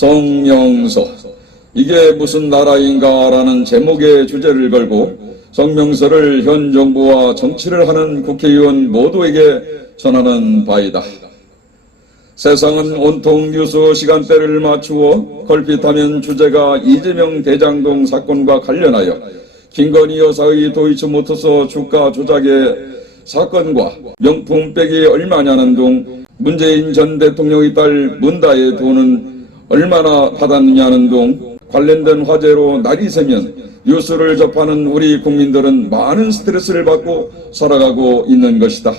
성명서, 이게 무슨 나라인가라는 제목의 주제를 걸고 성명서를 현 정부와 정치를 하는 국회의원 모두에게 전하는 바이다. 세상은 온통 뉴스 시간대를 맞추어 걸핏하면 주제가 이재명 대장동 사건과 관련하여 김건희 여사의 도이치모터스 주가 조작의 사건과 명품 백이 얼마냐는 둥, 문재인 전 대통령의 딸 문다의 돈은 얼마나 받았느냐는 둥, 관련된 화제로 날이 새면 뉴스를 접하는 우리 국민들은 많은 스트레스를 받고 살아가고 있는 것이다.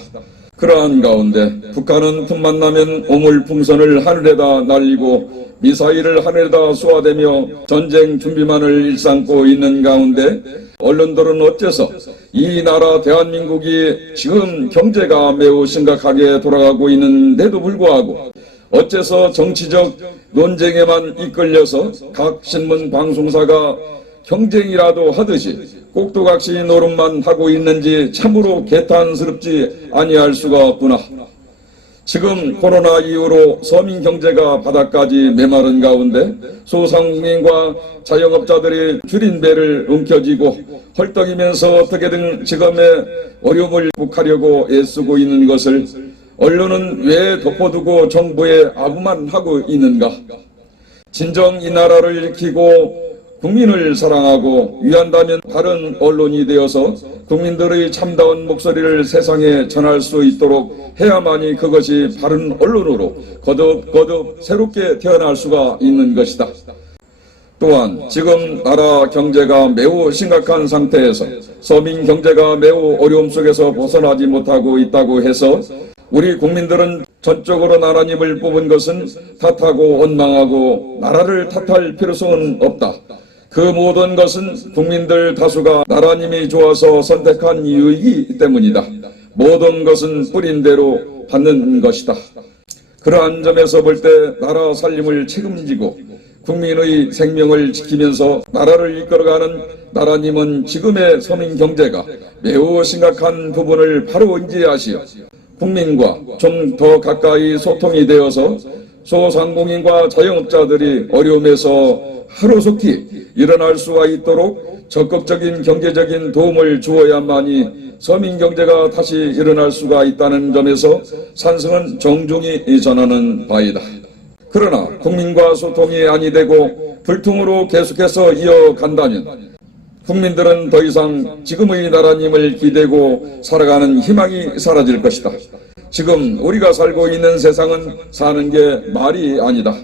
그러한 가운데 북한은 틈만 나면 오물풍선을 하늘에다 날리고 미사일을 하늘에다 쏘아대며 전쟁 준비만을 일삼고 있는 가운데 언론들은 어째서 이 나라 대한민국이 지금 경제가 매우 심각하게 돌아가고 있는데도 불구하고 어째서 정치적 논쟁에만 이끌려서 각 신문 방송사가 경쟁이라도 하듯이 꼭두각시 노름만 하고 있는지 참으로 개탄스럽지 아니할 수가 없구나. 지금 코로나 이후로 서민 경제가 바닥까지 메마른 가운데 소상공인과 자영업자들이 줄인 배를 움켜쥐고 헐떡이면서 어떻게든 지금의 어려움을 극복하려고 애쓰고 있는 것을 언론은 왜 덮어두고 정부에 아부만 하고 있는가? 진정 이 나라를 지키고 국민을 사랑하고 위한다면 다른 언론이 되어서 국민들의 참다운 목소리를 세상에 전할 수 있도록 해야만이 그것이 바른 언론으로 거듭 새롭게 태어날 수가 있는 것이다. 또한 지금 나라 경제가 매우 심각한 상태에서 서민 경제가 매우 어려움 속에서 벗어나지 못하고 있다고 해서 우리 국민들은 전적으로 나라님을 뽑은 것은 탓하고 원망하고 나라를 탓할 필요성은 없다. 그 모든 것은 국민들 다수가 나라님이 좋아서 선택한 이유이기 때문이다. 모든 것은 뿌린 대로 받는 것이다. 그러한 점에서 볼 때 나라 살림을 책임지고 국민의 생명을 지키면서 나라를 이끌어가는 나라님은 지금의 서민 경제가 매우 심각한 부분을 바로 인지하시어 국민과 좀 더 가까이 소통이 되어서 소상공인과 자영업자들이 어려움에서 하루속히 일어날 수가 있도록 적극적인 경제적인 도움을 주어야만이 서민 경제가 다시 일어날 수가 있다는 점에서 산성은 정중히 전하는 바이다. 그러나 국민과 소통이 아니 되고 불통으로 계속해서 이어간다면 국민들은 더 이상 지금의 나라님을 기대고 살아가는 희망이 사라질 것이다. 지금 우리가 살고 있는 세상은 사는 게 말이 아니다.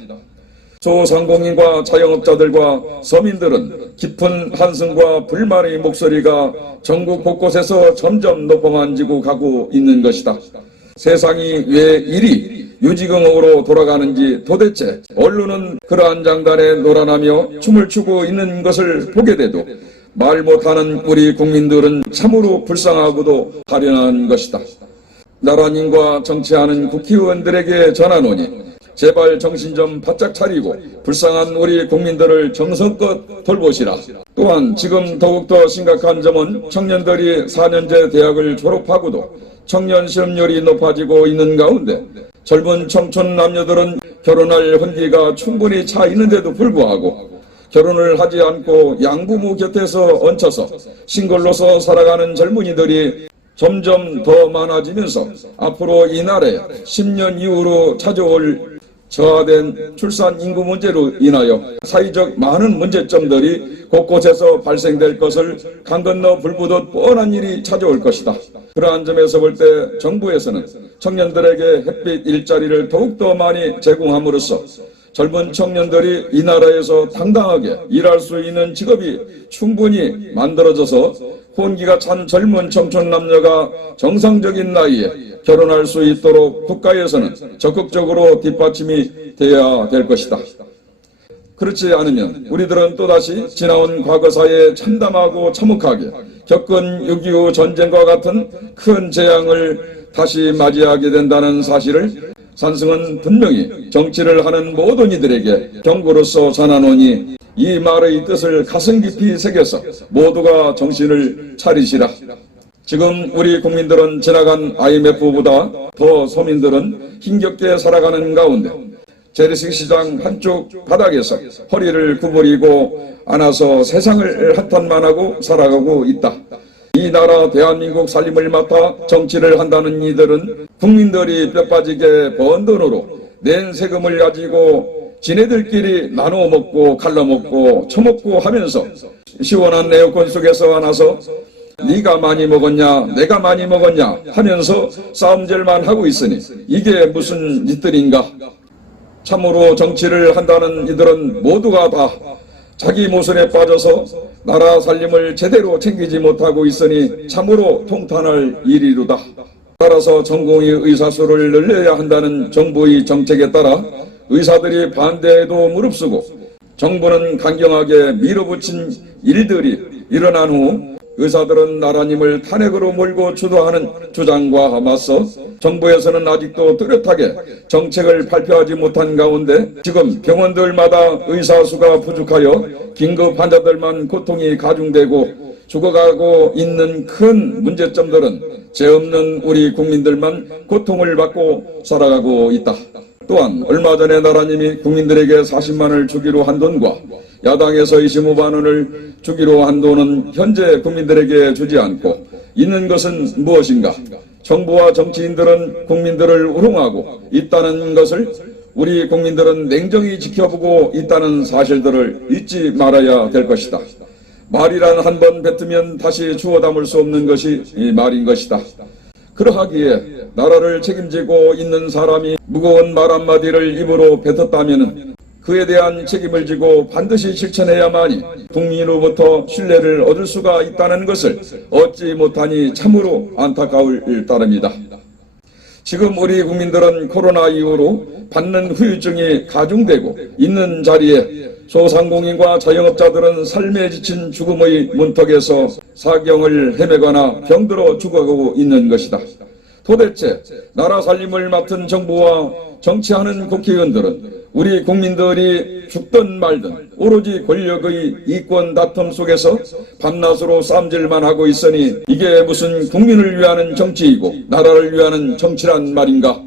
소상공인과 자영업자들과 서민들은 깊은 한숨과 불만의 목소리가 전국 곳곳에서 점점 높아만지고 가고 있는 것이다. 세상이 왜 이리 유지경으로 돌아가는지 도대체 언론은 그러한 장단에 놀아나며 춤을 추고 있는 것을 보게 돼도 말 못하는 우리 국민들은 참으로 불쌍하고도 가련한 것이다. 나라님과 정치하는 국회의원들에게 전하노니 제발 정신 좀 바짝 차리고 불쌍한 우리 국민들을 정성껏 돌보시라. 또한 지금 더욱더 심각한 점은 청년들이 4년제 대학을 졸업하고도 청년 실업률이 높아지고 있는 가운데 젊은 청춘 남녀들은 결혼할 혼기가 충분히 차 있는데도 불구하고 결혼을 하지 않고 양부모 곁에서 얹혀서 싱글로서 살아가는 젊은이들이 점점 더 많아지면서 앞으로 이 나라에 10년 이후로 찾아올 저하된 출산 인구 문제로 인하여 사회적 많은 문제점들이 곳곳에서 발생될 것을 강 건너 불 보듯 뻔한 일이 찾아올 것이다. 그러한 점에서 볼 때 정부에서는 청년들에게 햇빛 일자리를 더욱더 많이 제공함으로써 젊은 청년들이 이 나라에서 당당하게 일할 수 있는 직업이 충분히 만들어져서 혼기가 찬 젊은 청춘 남녀가 정상적인 나이에 결혼할 수 있도록 국가에서는 적극적으로 뒷받침이 되어야 될 것이다. 그렇지 않으면 우리들은 또다시 지나온 과거사에 참담하고 참혹하게 겪은 6.25 전쟁과 같은 큰 재앙을 다시 맞이하게 된다는 사실을 산승은 분명히 정치를 하는 모든 이들에게 경고로서 전하노니 이 말의 뜻을 가슴 깊이 새겨서 모두가 정신을 차리시라. 지금 우리 국민들은 지나간 IMF보다 더 서민들은 힘겹게 살아가는 가운데 재래식 시장 한쪽 바닥에서 허리를 구부리고 안아서 세상을 한탄만하고 살아가고 있다. 이 나라 대한민국 살림을 맡아 정치를 한다는 이들은 국민들이 뼈빠지게 번 돈으로 낸 세금을 가지고 지네들끼리 나눠 먹고 갈라 먹고 처먹고 하면서 시원한 에어컨 속에서 안아서 네가 많이 먹었냐 내가 많이 먹었냐 하면서 싸움질만 하고 있으니 이게 무슨 짓들인가. 참으로 정치를 한다는 이들은 모두가 다 자기 모순에 빠져서 나라 살림을 제대로 챙기지 못하고 있으니 참으로 통탄할 일이로다. 따라서 전공의 의사수를 늘려야 한다는 정부의 정책에 따라 의사들이 반대에도 무릅쓰고 정부는 강경하게 밀어붙인 일들이 일어난 후 의사들은 나라님을 탄핵으로 몰고 주도하는 주장과 맞서 정부에서는 아직도 뚜렷하게 정책을 발표하지 못한 가운데 지금 병원들마다 의사 수가 부족하여 긴급 환자들만 고통이 가중되고 죽어가고 있는 큰 문제점들은 죄 없는 우리 국민들만 고통을 받고 살아가고 있다. 또한 얼마 전에 나라님이 국민들에게 40만을 주기로 한 돈과 야당에서 25만 원을 주기로 한 돈은 현재 국민들에게 주지 않고 있는 것은 무엇인가? 정부와 정치인들은 국민들을 우롱하고 있다는 것을 우리 국민들은 냉정히 지켜보고 있다는 사실들을 잊지 말아야 될 것이다. 말이란 한 번 뱉으면 다시 주워 담을 수 없는 것이 이 말인 것이다. 그러하기에 나라를 책임지고 있는 사람이 무거운 말 한마디를 입으로 뱉었다면 그에 대한 책임을 지고 반드시 실천해야만이 국민으로부터 신뢰를 얻을 수가 있다는 것을 얻지 못하니 참으로 안타까울 따름이다. 지금 우리 국민들은 코로나 이후로 받는 후유증이 가중되고 있는 자리에 소상공인과 자영업자들은 삶에 지친 죽음의 문턱에서 사경을 헤매거나 병들어 죽어가고 있는 것이다. 도대체 나라 살림을 맡은 정부와 정치하는 국회의원들은 우리 국민들이 죽든 말든 오로지 권력의 이권 다툼 속에서 밤낮으로 쌈질만 하고 있으니 이게 무슨 국민을 위하는 정치이고 나라를 위하는 정치란 말인가?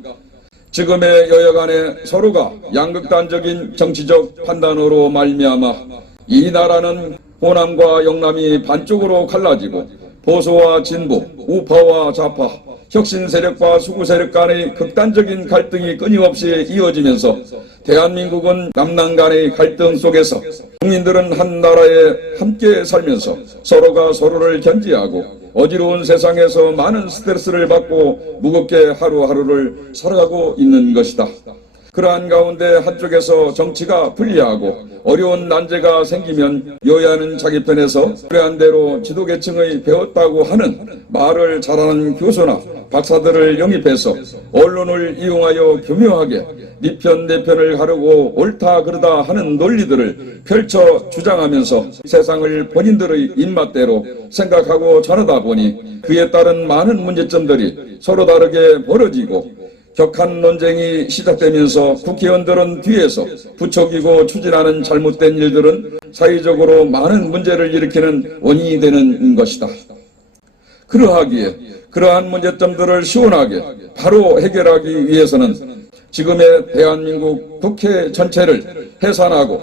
지금의 여야 간에 서로가 양극단적인 정치적 판단으로 말미암아 이 나라는 호남과 영남이 반쪽으로 갈라지고 보수와 진보, 우파와 좌파, 혁신 세력과 수구 세력 간의 극단적인 갈등이 끊임없이 이어지면서 대한민국은 남남 간의 갈등 속에서 국민들은 한 나라에 함께 살면서 서로가 서로를 견지하고 어지러운 세상에서 많은 스트레스를 받고 무겁게 하루하루를 살아가고 있는 것이다. 그러한 가운데 한쪽에서 정치가 불리하고 어려운 난제가 생기면 여야는 자기 편에서 그러한 대로 지도계층의 배웠다고 하는 말을 잘하는 교수나 박사들을 영입해서 언론을 이용하여 교묘하게 네 편 내 편을 가르고 옳다 그르다 하는 논리들을 펼쳐 주장하면서 세상을 본인들의 입맛대로 생각하고 전하다 보니 그에 따른 많은 문제점들이 서로 다르게 벌어지고 격한 논쟁이 시작되면서 국회의원들은 뒤에서 부추기고 추진하는 잘못된 일들은 사회적으로 많은 문제를 일으키는 원인이 되는 것이다. 그러하기에 그러한 문제점들을 시원하게 바로 해결하기 위해서는 지금의 대한민국 국회 전체를 해산하고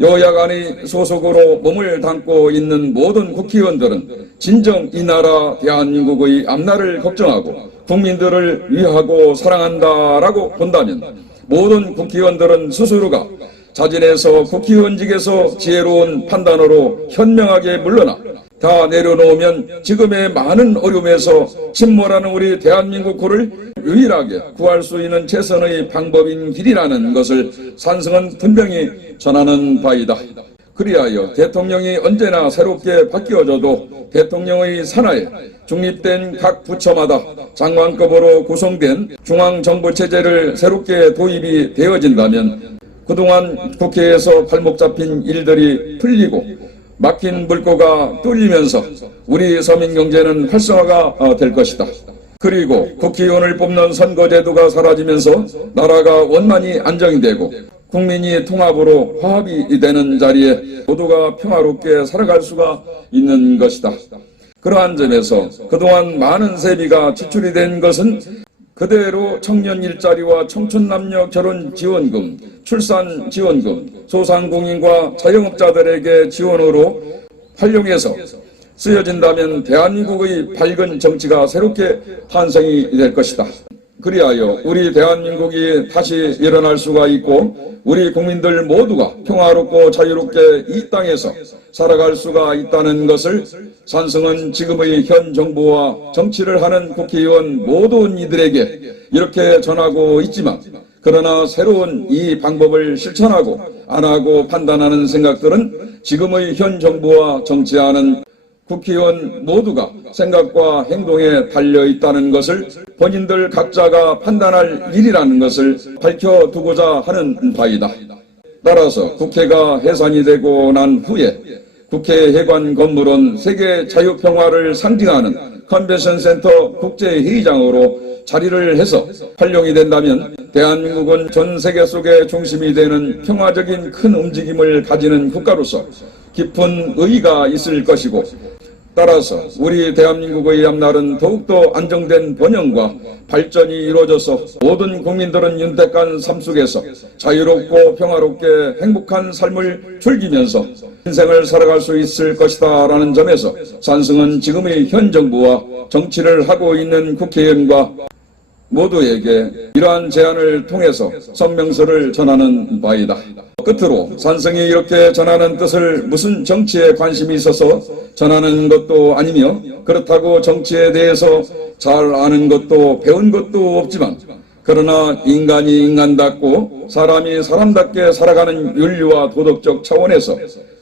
여야 간의 소속으로 몸을 담고 있는 모든 국회의원들은 진정 이 나라 대한민국의 앞날을 걱정하고 국민들을 위하고 사랑한다라고 본다면 모든 국회의원들은 스스로가 자진해서 국회의원직에서 지혜로운 판단으로 현명하게 물러나 다 내려놓으면 지금의 많은 어려움에서 침몰하는 우리 대한민국을 유일하게 구할 수 있는 최선의 방법인 길이라는 것을 산성은 분명히 전하는 바이다. 그리하여 대통령이 언제나 새롭게 바뀌어져도 대통령의 산하에 중립된 각 부처마다 장관급으로 구성된 중앙정부체제를 새롭게 도입이 되어진다면 그동안 국회에서 발목 잡힌 일들이 풀리고 막힌 물꼬가 뚫리면서 우리 서민경제는 활성화가 될 것이다. 그리고 국회의원을 뽑는 선거제도가 사라지면서 나라가 원만히 안정이 되고 국민이 통합으로 화합이 되는 자리에 모두가 평화롭게 살아갈 수가 있는 것이다. 그러한 점에서 그동안 많은 세비가 지출이 된 것은 그대로 청년 일자리와 청춘 남녀 결혼 지원금, 출산 지원금, 소상공인과 자영업자들에게 지원으로 활용해서 쓰여진다면 대한민국의 밝은 정치가 새롭게 탄생이 될 것이다. 그리하여 우리 대한민국이 다시 일어날 수가 있고 우리 국민들 모두가 평화롭고 자유롭게 이 땅에서 살아갈 수가 있다는 것을 산성은 지금의 현 정부와 정치를 하는 국회의원 모든 이들에게 이렇게 전하고 있지만, 그러나 새로운 이 방법을 실천하고 안 하고 판단하는 생각들은 지금의 현 정부와 정치하는 국회의원 모두가 생각과 행동에 달려있다는 것을 본인들 각자가 판단할 일이라는 것을 밝혀두고자 하는 바이다. 따라서 국회가 해산이 되고 난 후에 국회 해관 건물은 세계 자유평화를 상징하는 컨벤션 센터 국제회의장으로 자리를 해서 활용이 된다면 대한민국은 전 세계 속의 중심이 되는 평화적인 큰 움직임을 가지는 국가로서 깊은 의의가 있을 것이고, 따라서 우리 대한민국의 앞날은 더욱더 안정된 번영과 발전이 이루어져서 모든 국민들은 윤택한 삶 속에서 자유롭고 평화롭게 행복한 삶을 즐기면서 인생을 살아갈 수 있을 것이다 라는 점에서 산성은 지금의 현 정부와 정치를 하고 있는 국회의원과 모두에게 이러한 제안을 통해서 성명서를 전하는 바이다. 끝으로 산성이 이렇게 전하는 뜻을 무슨 정치에 관심이 있어서 전하는 것도 아니며 그렇다고 정치에 대해서 잘 아는 것도 배운 것도 없지만, 그러나 인간이 인간답고 사람이 사람답게 살아가는 윤리와 도덕적 차원에서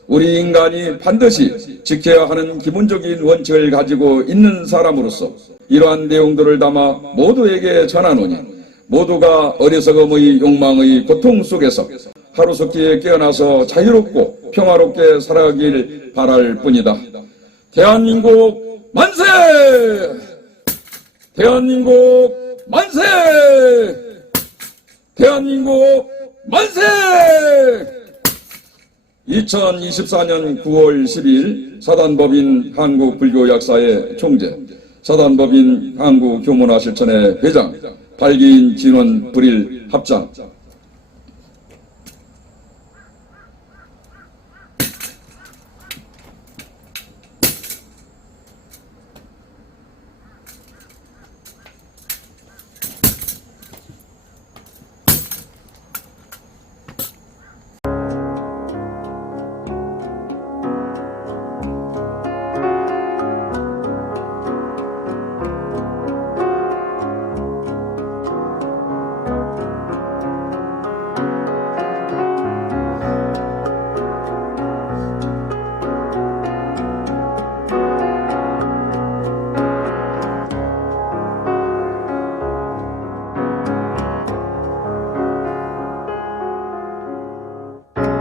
우리 인간이 반드시 지켜야 하는 기본적인 원칙을 가지고 있는 사람으로서 이러한 내용들을 담아 모두에게 전하노니, 모두가 어리석음의 욕망의 고통 속에서 하루속히 깨어나서 자유롭고 평화롭게 살아가길 바랄 뿐이다. 대한민국 만세! 대한민국 만세! 대한민국 만세! 2024년 9월 12일 사단법인 한국불교약사의 총재, 사단법인 한국교문화실천회 회장, 발기인 진원 불일 합장.